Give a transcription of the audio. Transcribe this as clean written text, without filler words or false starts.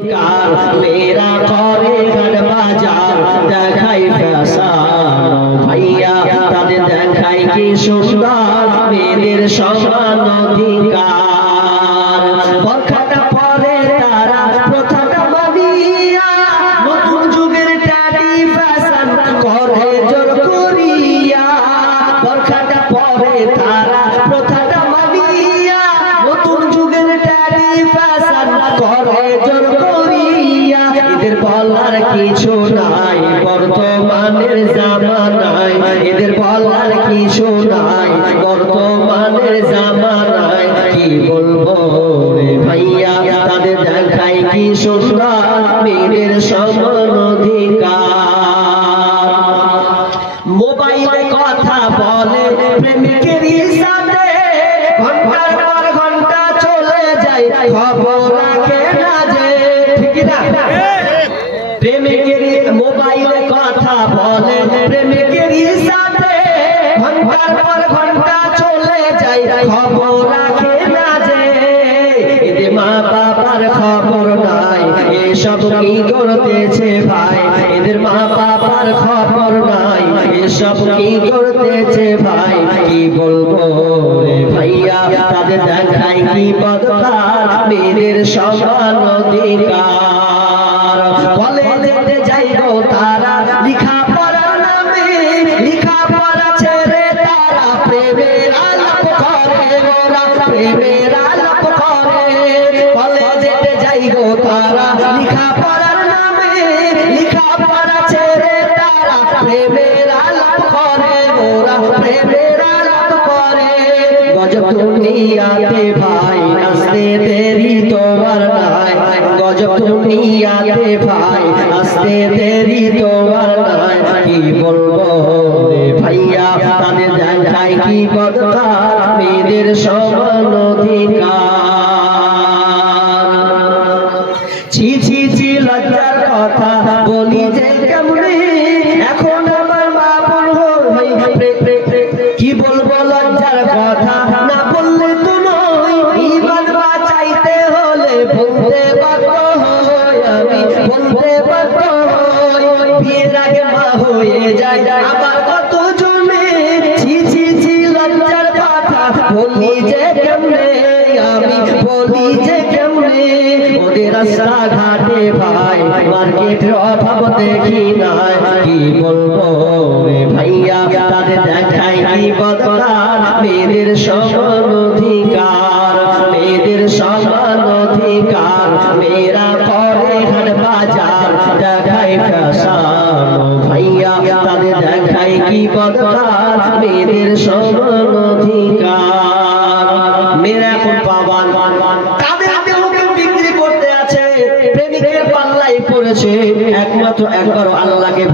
मेरा करे घर बाजार देखाई फैशन भैया ताদের দেখাই কি সুন্দর মেয়েদের সমান অধিকার বরখাটা পরে তারা প্রথাটা মানিয়া নতুন যুগের ট্যাডি ফ্যাশন করে জোর করিয়া বরখাটা পরে তারা প্রথাটা মানিয়া নতুন যুগের ট্যাডি ফ্যাশন করে জোর করিয়া এদের বলার কিছু নাই বর্তমানের জামানায় এদের বলার কিছু নাই বর্তমানের জামানায় কি বলবো রে ভাইয়া তাদের দেখাই কি সুন্দর মেয়েদের সমান অধিকার মোবাইলে কথা বলে প্রেমিকের সাথে ঘন্টার পর ঘন্টা চলে যায় খবর রাখে না যে ঠিক না প্রেমিকের মোবাইলে কথা বলে প্রেমিকের সাথে ঘন্টার পর ঘন্টা চলে যায় খবর রাখে না যে এদের মা বাবার খবর নাই এসব কি করতেছে ভাই এদের মা বাবার খবর নাই এসব কি করতেছে ভাই কি বলবো রে ভাইয়া তাদের দেখাই কি বদকার মেয়েদের সমান অধিকার কলেজে যাইবো তারা লিখা পড়ার নামে লিখা পড়া ছেড়ে তারা প্রেমের আলাপ করে ওরা প্রেমের আলাপ করে কলেজে যাইবো তারা লিখা পড়ার নামে লিখা পড়া ছেড়ে তারা প্রেমের আলাপ করে ওরা প্রেমের আলাপ করে গজব দুনিয়াতে ভাই আসতে দেরি তোমার নাই গজব দুনিয়াতে ভাই আসতে দেরি তোমার নাই কি বলবো রে ভাইয়া তাদের দেখাই কি বদকার মেয়েদের সমান অধিকার ছি ছি ছি লজ্জার কথা বলি যে কেমনে এখন আমার মা বোন হই কি বলবো লজ্জার কথা না বললে তো নয় ঈমান বাঁচাইতে হলে বলতে বাধ্য হই আমি বলতে বাধ্য হই বিয়ের আগে মা হয়ে যায় আমার কত জনে ছি ছি ছি লজ্জার কথা বলি যে কেমনে আমি বলি যে কেমনে ওদের রাস্তা ঘাটে ভাই মার্কেটের অভাব দেখি না কি বলবো রে ভাইয়া তাদের দেখাই কি বদকার মেয়েদের সমান অধিকার মেয়েদের সমান অধিকার মেয়েরা করে হাট বাজার দেখাই ফ্যাশন ভাইয়া তাদের দেখাই কি বদকার মেয়েদের সমান অধিকার মেয়েরা এখন পাবান তাদের দেহকে বিক্রি করতে আছে প্রেমিকের পাল্লায় পড়েছে একমাত্র একবার আল্লাহকে